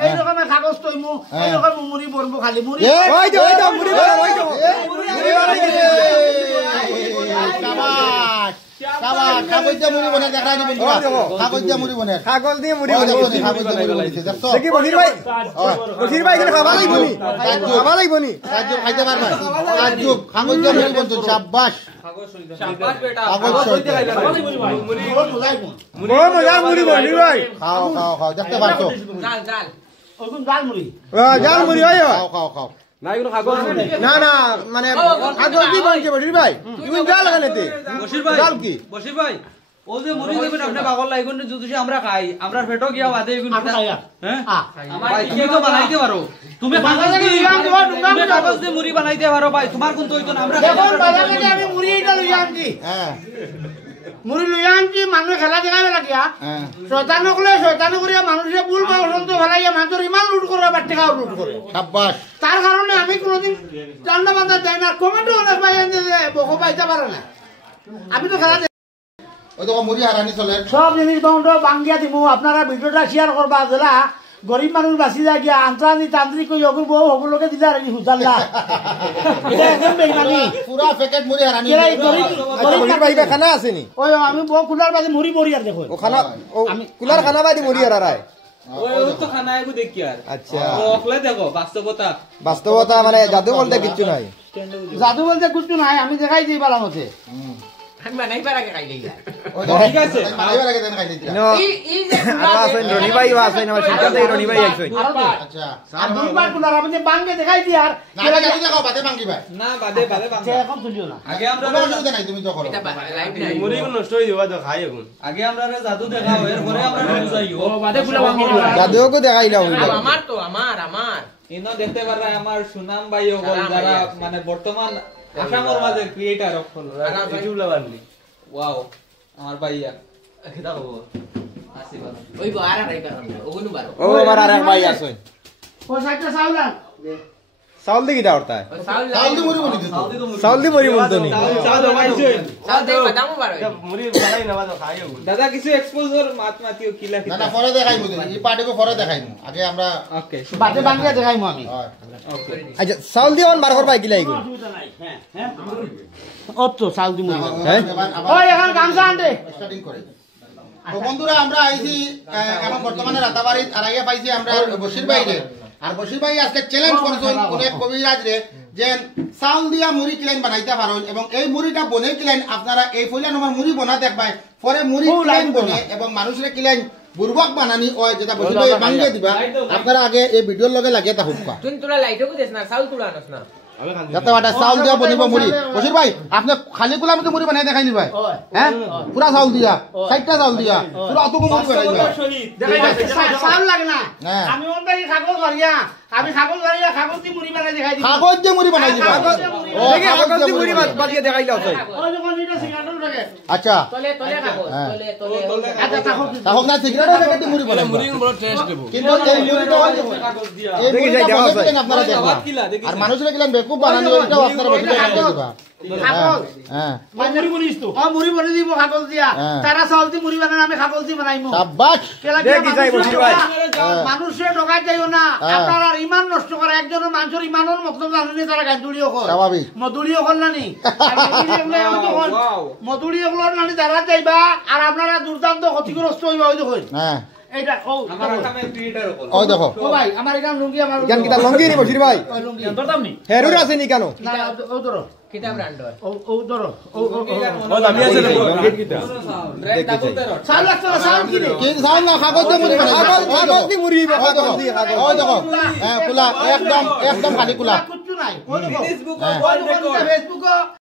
এইরকম কাগজ তৈমু এইরকম মুড়ি বলবো খালি মুড়ি ওই তো মুড়ি বড় ওই তো মুড়ি বড় শাবাশ শাবাশ কাগজ দিয়ে মুড়ি বনে দেখাই দিবেন কাগজ দিয়ে মুড়ি বনে কাগজ দিয়ে মুড়ি বনে কাগজ দিয়ে মুড়ি বনেছে দেখছো দেখি বশির ভাই এখানে খাওয়া লাগবে নি খাওয়া লাগবে নি কাজু খাইতে পারবা কাজু কাগজ দিয়ে মুড়ি বনছো শাবাশ শাবাশ বেটা কাগজ দিয়ে মুড়ি মুড়ি মজার মুড়ি বনি ভাই খাও খাও খাও দেখতে পারছো জাল জাল ওরকম জাল মুড়ি জাল মুড়ি হয় খাও খাও খাও না এগুলো কাগজ না না মানে কাগজ দিয়ে বানছে বশির ভাই তুমি জাল লাগানেতে বশির ভাই জাল কি বশির ভাই ও যে মুড়ি দেবেন আপনি পাগল লাইগুন যদি আমরা খাই আমরা পেটও গিয়া বাদে এগুন হ্যাঁ আমার কি তো বানাইতে পারো তুমি কাগজ দিয়ে মুড়ি বানাইতে পারো ভাই তোমার কোন তো হইতো না আমরা দেখুন বাজার থেকে আমি মুড়ি এটা লই আনছি হ্যাঁ মুড়ি লই আনছি মানুষ খেলা দেখাবে লাগিয়া শয়তান করে শয়তান করিয়া মানুষে ভুল পছন্দ ফেলাইয়া মানুষের ইমান লুট করে বা টাকাও লুট করে শাবাশ তার কারণে আমি কোনোদিন চান্দা বান্দা দেয় না কমেন্টও অনেক পাই বকো পাইতে পারে না আমি তো খেলা ওই তো মুড়ি হারানি চলে সব জিনিস বন্ধ বাঙ্গিয়া দিব আপনারা ভিডিওটা শেয়ার করবা জেলা গরিব মানুষ বাঁচি যায় গিয়া আন্তর্জাতিক তান্ত্রিক অগুর বউ সকলকে দিলে আর হুজাল্লা এটা একদম বেইমানি পুরা প্যাকেট মুড়ি হারানি গরিব ভাই খানা আসেনি ওই আমি বউ কুলার বাদে মুড়ি বড়ি আর দেখো ও খানা আমি কুলার খানা বাদি মুড়ি হারায় ওই তো খানা আইবো দেখি আর আচ্ছা ওকলে দেখো বাস্তবতা মানে জাদু বলতে কিছু নাই জাদু বলতে কিছু নাই আমি দেখাই দিই পালাম হচ্ছে আমি বানাই পারা খাই লই ঠিক আছে বানাইবার আগে দেন খাই দিই এই যে আসেন রনি ভাই আসেন আমার সিদ্ধান্ত রনি ভাই আইছেন আচ্ছা আর দুইবার কুলার আমি যে বাঙ্গে দেখাই দিই আর না জাদু দেখাও বাদে ভাঙি ভাই না বাদে বাংলা এখন তুলিও না আগে আমরা জাদু নাই তুমি তো করো এটা লাইভ নাই মুড়ি নষ্ট হই যাবা তো খাই এখন আগে আমরা জাদু দেখাও এর পরে আমরা বুঝাইও ও বাদে ফুলা ভাঙি জাদুকে দেখাইলাম আমার তো আমার ইনো দেখতে পাররা আমার সুনাম ভাই ওগল যারা মানে বর্তমান আসামর মাঝে ক্রিয়েটর অফল ইউটিউব লাগানলি ওয়াও আমার ভাইয়া এটা হবো আশীর্বাদ ওই বারা রাইবা ওগুনো বারো ও আমার আরেক ভাই আছেন ও সাইডটা সাউলা চাউল দি কিটা উঠতা চাউল দি মুড়ি বনি দিত চাউল দি মুড়ি বলতো নি চাউল দেখাইছেন চাল দেই বাদামও বারো মুড়ি বানাই না বাদো খাইও দাদা কিছু এক্সপোজার মাতিও কিলা না না পরে দেখাইমু এই পার্টিকে পরে দেখাইমু আগে আমরা ওকে বাদে বাঙ্গিয়া দেখাইমু আমি ওকে আচ্ছা চাউল দি অন বার করবাই কিলা ইগো হ্যাঁ অত চাল দিমু হ্যাঁ ওই এখন গামছা আনতে স্টার্টিং করে তো বন্ধুরা আমরা আইছি এখন বর্তমানে রাতাবাড়ি আড়াইয়া পাইছি আমরা বশির ভাইরে আর বশির ভাই আজকে চ্যালেঞ্জ করছেন অনেক কবিরাজ রে যে চাউল দিয়া মুড়ি কিলেন বানাইতে পারেন এবং এই মুড়িটা বনে কিলেন আপনারা এই ফইলা নম্বর মুড়ি বনা দেখবাই পরে মুড়ি কিলেন বনে এবং মানুষরে কিলেন বুরবক বানানি হয় যেটা বশির ভাই বানিয়ে দিবা আপনারা আগে এই ভিডিওর লগে লাগিয়ে থাকুক তুই তোরা লাইটও দেছ না চাল তুলা আনছ না যাতে বাটা চাউল দিয়া বনিব মুড়ি বশির ভাই আপনি খালি কুলামকে মুড়ি বানাই দেখাইলি ভাই হ্যাঁ পুরা চাউল দিয়া চারটা চাউল দিয়া পুরা অত মুড়ি বানাইবা দেখাই চাল লাগে না আমি ওনটাই কাগজ বাড়িয়া আমি কাগজ বাড়িয়া কাগজ দি মুড়ি বানাই দেখাই দিই কাগজ দিয়ে মুড়ি বানাই দিবা ও দেখি কাগজ দিয়ে মুড়ি বানিয়ে দেখাইলা তাই ওই যখন এটা সিগারেট থাকে আচ্ছা তলে কাগজ তলে আচ্ছা তাহলে না সিগারেট থেকে মুড়ি বানাই মুড়ি বড় টেস্ট দেব কিন্তু এই মুড়িটা কাগজ দিয়া এই মুড়িটা দেখেন আপনারা দেখবা আর মানুষরা কিলাম বেকুব বানানি ওইটাও আপনারা বসে দিবা কাগজ হ্যাঁ মুড়ি বনিস তো মুড়ি বনি দিব কাগজ দিয়া তারা চাউল দি মুড়ি বানান আমি কাগজ দি বানাইমু শাবাশ দেখি যাই বসি ভাই মানুষে ঠকাই যাইও না আপনারা ইমান নষ্ট করে একজনের মানুষের ইমানের মতলব জানেনি তারা গাঁদুড়িও কর স্বাভাবিক মধুড়িও কর নানি মধুড়িও কর নানি তারা যাইবা আর আপনারা দুর্দান্ত ক্ষতিগ্রস্ত হইবা ওই দেখুন হ্যাঁ এইটা ও আমার কামে ক্রিয়েটর হল ওই দেখো ও ভাই আমার এখান লুঙ্গি আমার জ্ঞান কিটা লঙ্গি নি বসির ভাই ওই লুঙ্গি দরদাম নি হেরুর আছে নি কেন না ও ধরো কিতাব ব্র্যান্ড ও ধরো ও দামি আছে লঙ্গি কিটা ব্র্যান্ড ডাবল তেরো চাল লাগছে না চাল কি রে কি চাউল না কাগজ দিয়ে মুড়ি বানাই কাগজ দিয়ে মুড়ি কাগজ দিয়ে কাগজ ওই দেখো হ্যাঁ কুলা একদম খালি কুলা কিচ্ছু নাই ওই দেখো ফেসবুক ফেসবুক